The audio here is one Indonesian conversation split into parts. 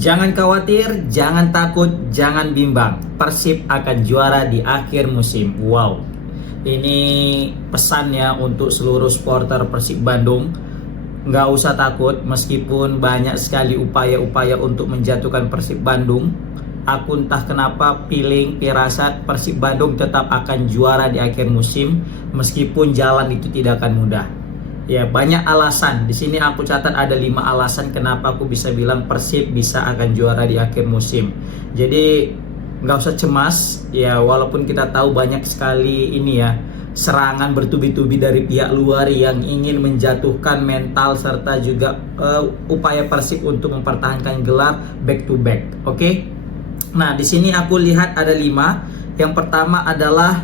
Jangan khawatir, jangan takut, jangan bimbang. Persib akan juara di akhir musim. Wow. Ini pesannya untuk seluruh supporter Persib Bandung. Nggak usah takut, meskipun banyak sekali upaya-upaya untuk menjatuhkan Persib Bandung. Aku entah kenapa firasat Persib Bandung tetap akan juara di akhir musim, meskipun jalan itu tidak akan mudah. Ya, banyak alasan. Di sini aku catat ada 5 alasan kenapa aku bisa bilang Persib bisa akan juara di akhir musim. Jadi nggak usah cemas ya, walaupun kita tahu banyak sekali ini ya serangan bertubi-tubi dari pihak luar yang ingin menjatuhkan mental serta juga upaya Persib untuk mempertahankan gelar back to back. Oke. Nah, di sini aku lihat ada 5. Yang pertama adalah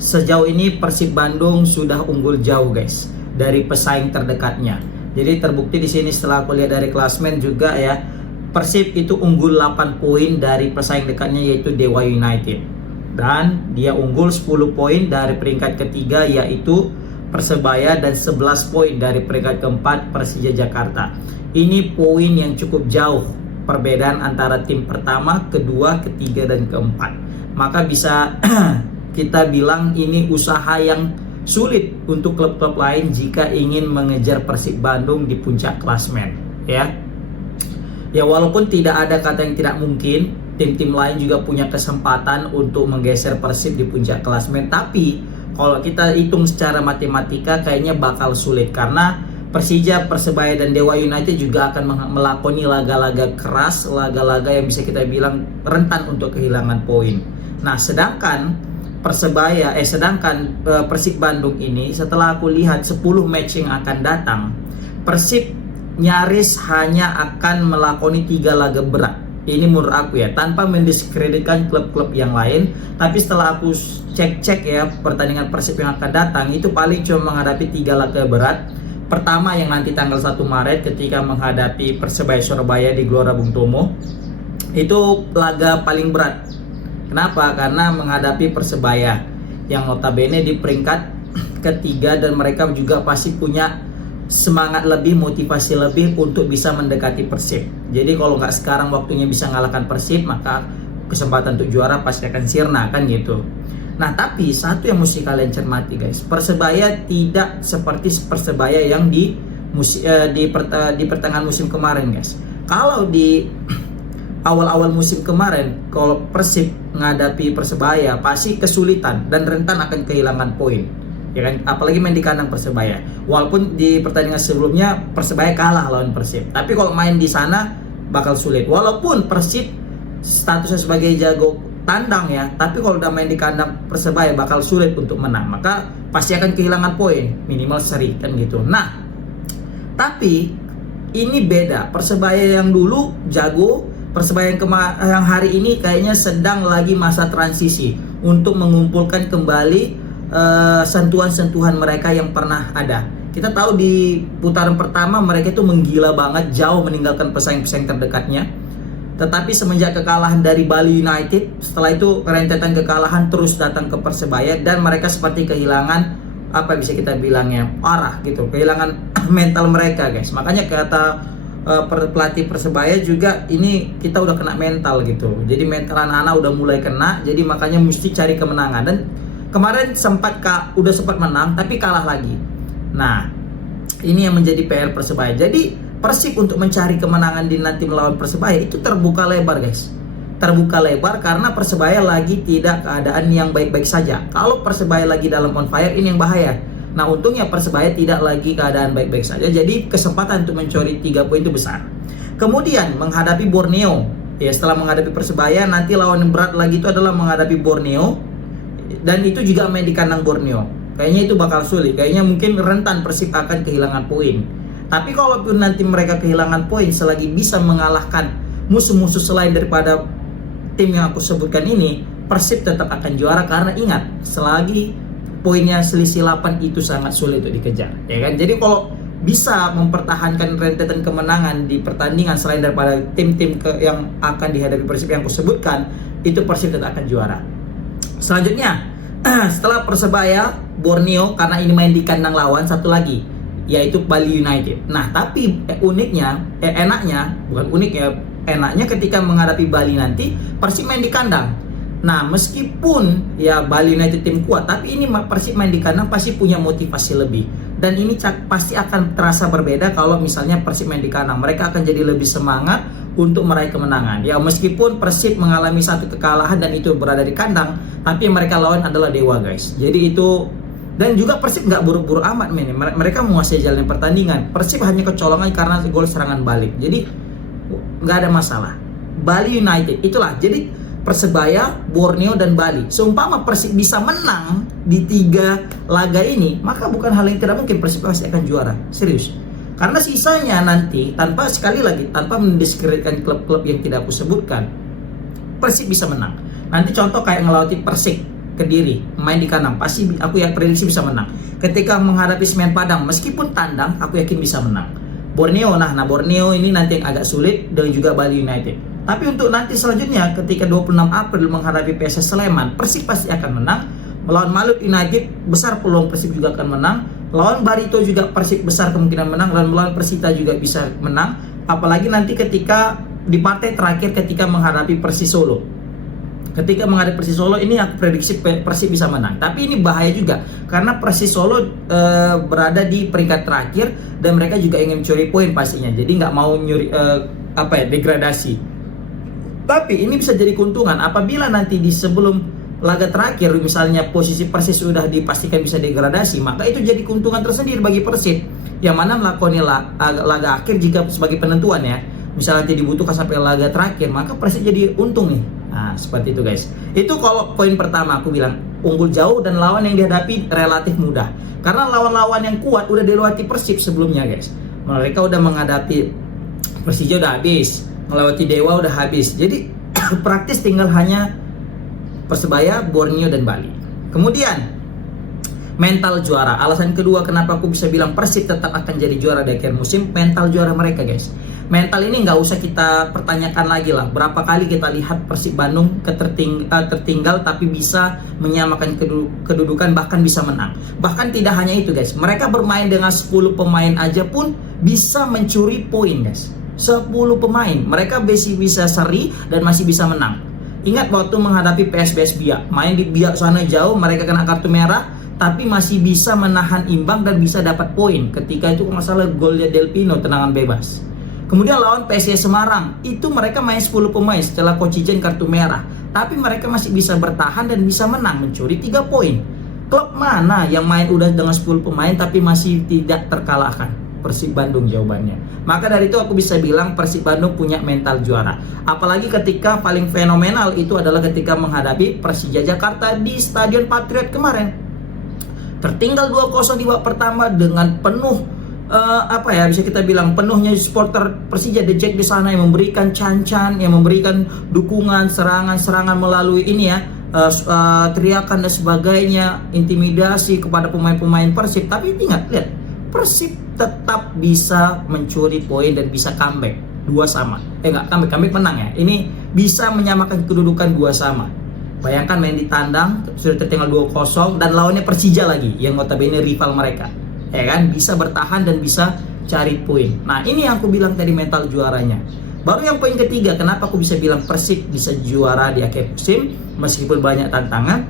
sejauh ini Persib Bandung sudah unggul jauh, guys, dari pesaing terdekatnya. Jadi terbukti di sini setelah aku lihat dari klasmen juga ya, Persib itu unggul 8 poin dari pesaing dekatnya yaitu Dewa United. Dan dia unggul 10 poin dari peringkat ketiga yaitu Persebaya dan 11 poin dari peringkat keempat Persija Jakarta. Ini poin yang cukup jauh perbedaan antara tim pertama, kedua, ketiga, dan keempat. Maka bisa kita bilang ini usaha yang sulit untuk klub-klub lain jika ingin mengejar Persib Bandung di puncak klasmen, ya. Ya, walaupun tidak ada kata yang tidak mungkin, tim-tim lain juga punya kesempatan untuk menggeser Persib di puncak klasmen. Tapi kalau kita hitung secara matematika kayaknya bakal sulit karena Persija, Persebaya, dan Dewa United juga akan melakoni laga-laga keras, laga-laga yang bisa kita bilang rentan untuk kehilangan poin. Nah, sedangkan Persib Bandung ini setelah aku lihat 10 match yang akan datang, Persib nyaris hanya akan melakoni 3 laga berat. Ini menurut aku ya, tanpa mendiskreditkan klub-klub yang lain. Tapi setelah aku cek-cek ya pertandingan Persib yang akan datang, itu paling cuma menghadapi 3 laga berat. Pertama yang nanti tanggal 1 Maret ketika menghadapi Persebaya Surabaya di Gelora Bung Tomo. Itu laga paling berat. Kenapa? Karena menghadapi Persebaya yang notabene di peringkat ketiga dan mereka juga pasti punya semangat lebih, motivasi lebih untuk bisa mendekati Persib. Jadi kalau nggak sekarang waktunya bisa ngalahkan Persib, maka kesempatan untuk juara pasti akan sirna, kan gitu. Nah, tapi satu yang mesti kalian cermati, guys, Persebaya tidak seperti Persebaya yang di pertengahan musim kemarin, guys. Kalau di awal-awal musim kemarin, kalau Persib menghadapi Persebaya pasti kesulitan dan rentan akan kehilangan poin, ya kan? Apalagi main di kandang Persebaya. Walaupun di pertandingan sebelumnya Persebaya kalah lawan Persib, tapi kalau main di sana bakal sulit. Walaupun Persib statusnya sebagai jago tandang ya, tapi kalau udah main di kandang Persebaya bakal sulit untuk menang, maka pasti akan kehilangan poin, minimal seri, kan gitu. Nah, tapi ini beda. Persebaya yang dulu jago, Persebaya yang hari ini kayaknya sedang lagi masa transisi untuk mengumpulkan kembali sentuhan-sentuhan mereka yang pernah ada. Kita tahu di putaran pertama mereka itu menggila banget, jauh meninggalkan pesaing-pesaing terdekatnya. Tetapi semenjak kekalahan dari Bali United, setelah itu rentetan kekalahan terus datang ke Persebaya dan mereka seperti kehilangan apa bisa kita bilangnya arah gitu, kehilangan mental mereka, guys. Makanya kata pelatih Persebaya juga ini kita udah kena mental gitu. Jadi mental anak-anak udah mulai kena, jadi makanya mesti cari kemenangan. Dan kemarin udah sempat menang tapi kalah lagi. Nah, ini yang menjadi PR Persebaya. Jadi Persib untuk mencari kemenangan di nanti melawan Persebaya itu terbuka lebar, guys. Terbuka lebar karena Persebaya lagi tidak keadaan yang baik-baik saja. Kalau Persebaya lagi dalam on fire, ini yang bahaya. Nah, untungnya Persebaya tidak lagi keadaan baik-baik saja. Jadi kesempatan untuk mencuri 3 poin itu besar. Kemudian menghadapi Borneo. Ya, setelah menghadapi Persebaya, nanti lawan yang berat lagi itu adalah menghadapi Borneo. Dan itu juga main di kandang Borneo. Kayaknya itu bakal sulit. Kayaknya mungkin rentan Persib akan kehilangan poin. Tapi kalaupun nanti mereka kehilangan poin selagi bisa mengalahkan musuh-musuh selain daripada tim yang aku sebutkan ini, Persib tetap akan juara karena ingat, selagi poinnya selisih 8 itu sangat sulit untuk dikejar, ya kan? Jadi kalau bisa mempertahankan rentetan kemenangan di pertandingan selain daripada tim-tim yang akan dihadapi Persib yang aku sebutkan, itu Persib tetap akan juara. Selanjutnya, setelah Persebaya, Borneo karena ini main di kandang lawan, satu lagi yaitu Bali United. Nah, tapi enaknya, bukan unik ya, enaknya ketika menghadapi Bali nanti Persib main di kandang. Nah, meskipun ya Bali United tim kuat, tapi ini Persib main di kandang pasti punya motivasi lebih. Dan ini pasti akan terasa berbeda kalau misalnya Persib main di kandang. Mereka akan jadi lebih semangat untuk meraih kemenangan. Ya, meskipun Persib mengalami satu kekalahan dan itu berada di kandang, tapi yang mereka lawan adalah Dewa, guys. Jadi itu, dan juga Persib nggak buru-buru amat, men. Mereka menguasai jalan pertandingan. Persib hanya kecolongan karena gol serangan balik. Jadi nggak ada masalah. Bali United itulah. Jadi Persebaya, Borneo, dan Bali. Seumpama Persib bisa menang di 3 laga ini, maka bukan hal yang tidak mungkin Persib pasti akan juara. Serius. Karena sisanya nanti, sekali lagi, tanpa mendiskreditkan klub-klub yang tidak aku sebutkan, Persib bisa menang. Nanti contoh kayak ngelawati Persik, Kediri, main di kandang, pasti aku yang prediksi bisa menang. Ketika menghadapi Semen Padang, meskipun tandang, aku yakin bisa menang. Borneo, Borneo ini nanti yang agak sulit, dan juga Bali United. Tapi untuk nanti selanjutnya ketika 26 April menghadapi PSS Sleman, Persib pasti akan menang. Melawan Malut United besar peluang Persib juga akan menang. Lawan Barito juga Persib besar kemungkinan menang. Dan melawan Persita juga bisa menang. Apalagi nanti ketika di partai terakhir ketika menghadapi Persis Solo. Ketika menghadapi Persis Solo ini aku prediksi Persib bisa menang. Tapi ini bahaya juga karena Persis Solo berada di peringkat terakhir dan mereka juga ingin mencuri poin pastinya. Jadi nggak mau nyuri degradasi. Tapi ini bisa jadi keuntungan apabila nanti di sebelum laga terakhir misalnya posisi Persis sudah dipastikan bisa degradasi, maka itu jadi keuntungan tersendiri bagi Persib yang mana melakoni laga akhir jika sebagai penentuan ya. Misalnya nanti dibutuhkan sampai laga terakhir, maka Persib jadi untung nih. Nah, seperti itu guys. Itu kalau poin pertama aku bilang unggul jauh dan lawan yang dihadapi relatif mudah. Karena lawan-lawan yang kuat udah dilewati Persib sebelumnya guys. Mereka udah menghadapi Persija udah habis, melewati Dewa udah habis. Jadi praktis tinggal hanya Persebaya, Borneo, dan Bali. Kemudian mental juara. Alasan kedua kenapa aku bisa bilang Persib tetap akan jadi juara di akhir musim, mental juara mereka guys. Mental ini nggak usah kita pertanyakan lagi lah. Berapa kali kita lihat Persib Bandung tertinggal tapi bisa menyamakan kedudukan, bahkan bisa menang. Bahkan tidak hanya itu guys, mereka bermain dengan 10 pemain aja pun bisa mencuri poin guys. 10 pemain, mereka bisa seri dan masih bisa menang. Ingat waktu menghadapi PSBS Biak, main di Biak sana jauh, mereka kena kartu merah, tapi masih bisa menahan imbang dan bisa dapat poin. Ketika itu masalah golnya Delpino, tendangan bebas. Kemudian lawan PSIS Semarang, itu mereka main 10 pemain setelah Coach Ijen kartu merah, tapi mereka masih bisa bertahan dan bisa menang, mencuri 3 poin. Klub mana yang main udah dengan 10 pemain tapi masih tidak terkalahkan? Persib Bandung jawabannya. Maka dari itu aku bisa bilang Persib Bandung punya mental juara. Apalagi ketika paling fenomenal itu adalah ketika menghadapi Persija Jakarta di Stadion Patriot kemarin. Tertinggal 2-0 di babak pertama dengan penuh bisa kita bilang penuhnya supporter Persija The Jack di sana yang memberikan cancan, yang memberikan dukungan, serangan melalui ini ya, teriakan dan sebagainya, intimidasi kepada pemain-pemain Persib. Tapi ingat, lihat, Persib tetap bisa mencuri poin dan bisa comeback 2-2. Comeback menang ya. Ini bisa menyamakan kedudukan 2-2. Bayangkan main di tandang sudah tertinggal 2-0 dan lawannya Persija lagi yang notabene rival mereka. Ya kan, bisa bertahan dan bisa cari poin. Nah, ini yang aku bilang tadi mental juaranya. Baru yang poin ketiga, kenapa aku bisa bilang Persib bisa juara di akhir musim meskipun banyak tantangan.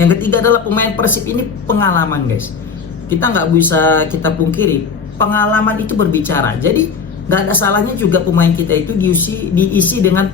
Yang ketiga adalah pemain Persib ini pengalaman guys. Kita nggak bisa kita pungkiri pengalaman itu berbicara. Jadi nggak ada salahnya juga pemain kita itu diisi dengan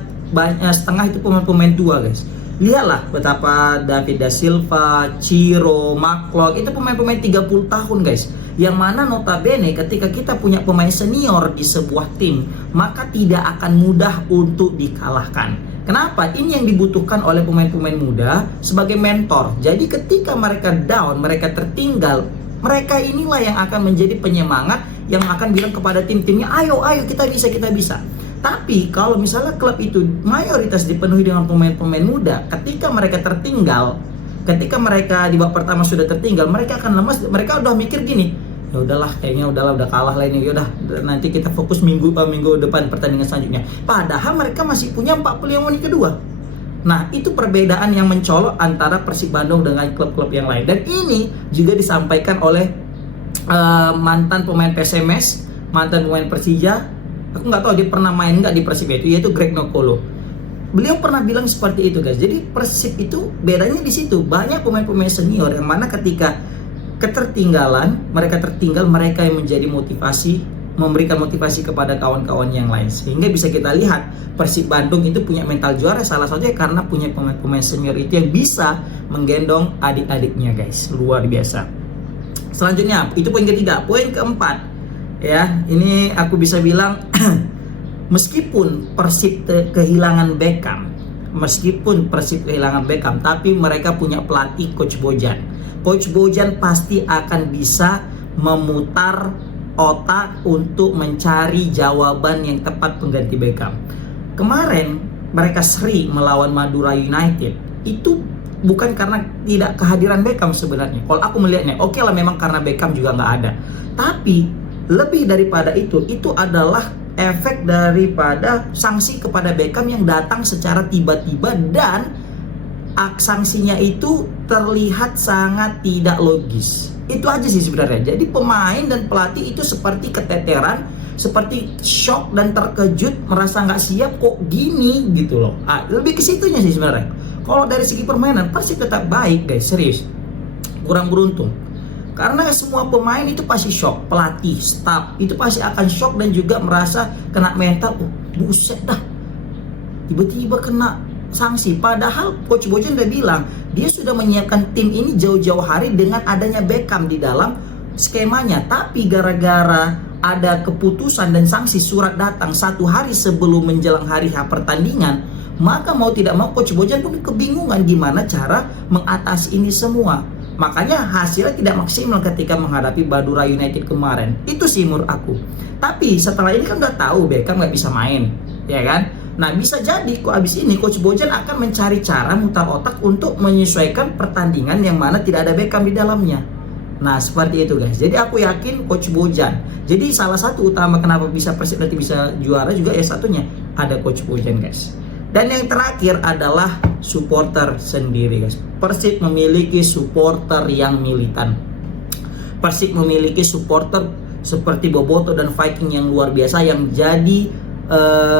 setengah itu pemain-pemain tua guys. Lihatlah betapa David da Silva, Ciro, Maklok itu pemain-pemain 30 tahun guys. Yang mana notabene ketika kita punya pemain senior di sebuah tim, maka tidak akan mudah untuk dikalahkan. Kenapa? Ini yang dibutuhkan oleh pemain-pemain muda sebagai mentor. Jadi ketika mereka down, mereka tertinggal, mereka inilah yang akan menjadi penyemangat yang akan bilang kepada tim-timnya, ayo kita bisa. Tapi kalau misalnya klub itu mayoritas dipenuhi dengan pemain-pemain muda, ketika mereka tertinggal, ketika mereka di babak pertama sudah tertinggal, mereka akan lemas. Mereka udah mikir gini, ya udahlah, kayaknya udah kalah lah ini, yaudah nanti kita fokus minggu depan pertandingan selanjutnya. Padahal mereka masih punya 40 menit kedua. Nah, itu perbedaan yang mencolok antara Persib Bandung dengan klub-klub yang lain. Dan ini juga disampaikan oleh mantan pemain PSMS, mantan pemain Persija, Aku nggak tahu dia pernah main nggak di Persib itu, yaitu Greg Nokolo. Beliau pernah bilang seperti itu guys. Jadi Persib itu bedanya di situ, banyak pemain-pemain senior yang mana ketika ketertinggalan, mereka tertinggal, mereka yang menjadi motivasi, memberikan motivasi kepada kawan-kawan yang lain. Sehingga bisa kita lihat Persib Bandung itu punya mental juara salah satunya karena punya pemain-pemain senior itu yang bisa menggendong adik-adiknya guys. Luar biasa. Selanjutnya itu poin ketiga. Poin keempat ya, ini aku bisa bilang meskipun Persib kehilangan Beckham, tapi mereka punya pelatih Coach Bojan. Coach Bojan pasti akan bisa memutar otak untuk mencari jawaban yang tepat pengganti Beckham. Kemarin mereka seri melawan Madura United itu bukan karena tidak kehadiran Beckham sebenarnya. Kalau aku melihatnya, oke lah memang karena Beckham juga nggak ada. Tapi lebih daripada itu adalah efek daripada sanksi kepada Beckham yang datang secara tiba-tiba dan sanksinya itu terlihat sangat tidak logis. Itu aja sih sebenarnya. Jadi pemain dan pelatih itu seperti keteteran, seperti shock dan terkejut, merasa nggak siap kok gini gitu loh. Lebih ke situnya sih sebenarnya. Kalau dari segi permainan Persib tetap baik guys, serius. Kurang beruntung. Karena semua pemain itu pasti shock, pelatih, staff itu pasti akan shock dan juga merasa kena mental. Buset dah, tiba-tiba kena sanksi. Padahal Coach Bojan udah bilang dia sudah menyiapkan tim ini jauh-jauh hari dengan adanya Beckham di dalam skemanya. Tapi gara-gara ada keputusan dan sanksi surat datang 1 hari sebelum menjelang hari H pertandingan, maka mau tidak mau Coach Bojan pun kebingungan gimana cara mengatasi ini semua. Makanya hasilnya tidak maksimal ketika menghadapi Madura United kemarin. Itu sih menurut aku. Tapi setelah ini kan udah tahu Beckham nggak bisa main, ya kan? Nah bisa jadi kok abis ini Coach Bojan akan mencari cara mutar otak untuk menyesuaikan pertandingan yang mana tidak ada Beckham di dalamnya. Nah seperti itu guys. Jadi aku yakin Coach Bojan. Jadi salah satu utama kenapa bisa Persib nanti bisa juara juga ya satunya ada Coach Bojan guys. Dan yang terakhir adalah supporter sendiri guys. Persib memiliki supporter yang militan. Persib memiliki supporter seperti Boboto dan Viking yang luar biasa, yang jadi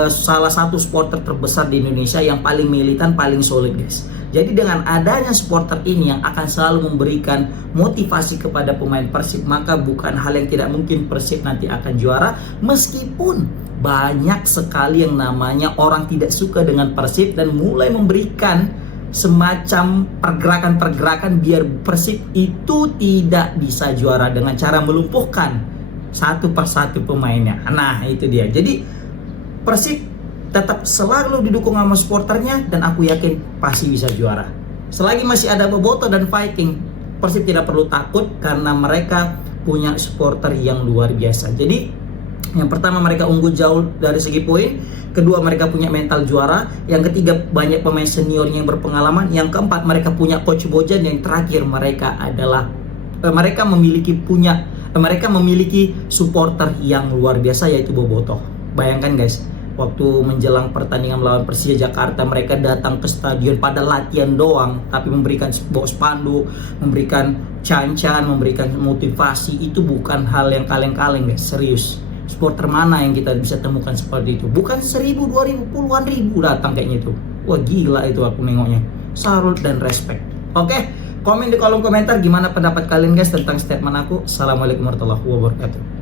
salah satu supporter terbesar di Indonesia, yang paling militan, paling solid guys. Jadi dengan adanya supporter ini yang akan selalu memberikan motivasi kepada pemain Persib, maka bukan hal yang tidak mungkin Persib nanti akan juara. Meskipun banyak sekali yang namanya orang tidak suka dengan Persib dan mulai memberikan semacam pergerakan-pergerakan biar Persib itu tidak bisa juara dengan cara melumpuhkan satu persatu pemainnya. Nah itu dia. Jadi Persib tetap selalu didukung sama supporternya dan aku yakin pasti bisa juara. Selagi masih ada Boboto dan Viking, Persib tidak perlu takut karena mereka punya supporter yang luar biasa. Jadi yang pertama mereka unggul jauh dari segi poin, kedua mereka punya mental juara, yang ketiga banyak pemain seniornya yang berpengalaman, yang keempat mereka punya Coach Bojan, yang terakhir mereka adalah mereka memiliki supporter yang luar biasa yaitu Boboto. Bayangkan guys, waktu menjelang pertandingan melawan Persija Jakarta mereka datang ke stadion pada latihan doang, tapi memberikan bawa spanduk, memberikan cancan, memberikan motivasi. Itu bukan hal yang kaleng-kaleng guys, serius. Supporter mana yang kita bisa temukan seperti itu? Bukan 1.000, 2.000, puluhan ribu datang kayaknya itu. Wah gila itu aku nengoknya. Salut dan respect. Oke, komen di kolom komentar gimana pendapat kalian guys tentang statement aku. Assalamualaikum warahmatullahi wabarakatuh.